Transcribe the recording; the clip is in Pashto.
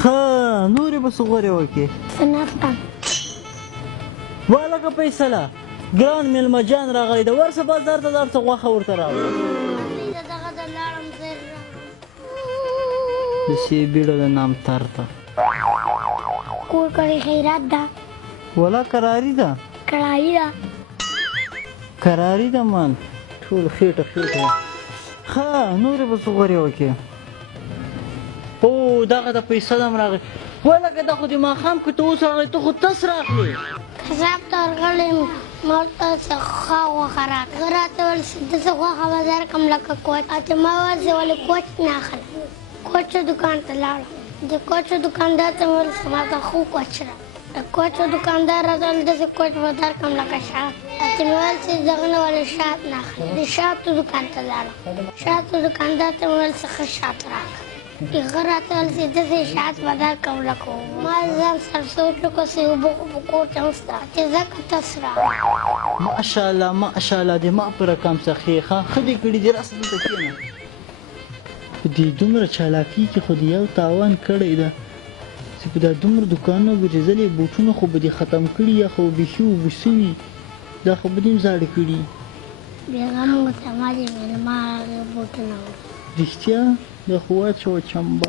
ښه نورې به څه غورې وکړې صنعتان والکه فیصله ګران میلمه جان راغلی د ورشه بازار ته درته غوښه ورته راوړه دغه د لاړم زر د سې بیړه د نام تر ته کور کړی خیرات ده ولا کراري ده کړایي ده کراري ده مان ټول خېټه خېټه ښه نورې به څه غورې وکړې او دغه د پیسه دم راغی ولکه دا خو د ماښام که ته اوس راغلی ته خو تس راغلې حساب ته ورغلی یم ما ورته څه ښه غوښه راکړه هغه راته ویل چې داسې غوښه به درکړم لکه کوچ چې ما وویل چې ولې کوچ نه اخلم کوچو دوکان ته لاړم د کوچو دوکاندار ته مې ویل چې ما ته خو کوچ راکړه د کوچو دوکاندار راته ویل داسې کوچ به درکړم لکه شات چې مې ویل چې دغه نه ولې شات نه اخلم د شاتو دوکان ته لاړم شاتو دوکاندار ته مې ویل چې ښه شات راکړه هغه راته ویل چې داسې شات به درکړم لکه ما ځان سره سوچ وکړ چې اوبه خو په کور کې نشته چې ځکه تس راغلم ماشاءالله ماشاءالله د ما په رقم څه ښې ښه ښه دې کړي دې راسه دلته کښېنه په دې دومره چالاکي کې خو دې یو تاوان کړی ده چې په دا دومره دوکانونو ګرځېدلې بوټونه خو به دې ختم کړي یا خو بیخي اوبه سوي دا خو به دې هم زاړه کړي بېغمه ورته ما دې مېلمه هغه بوټونه رښتیا دا خو واچوه چمبه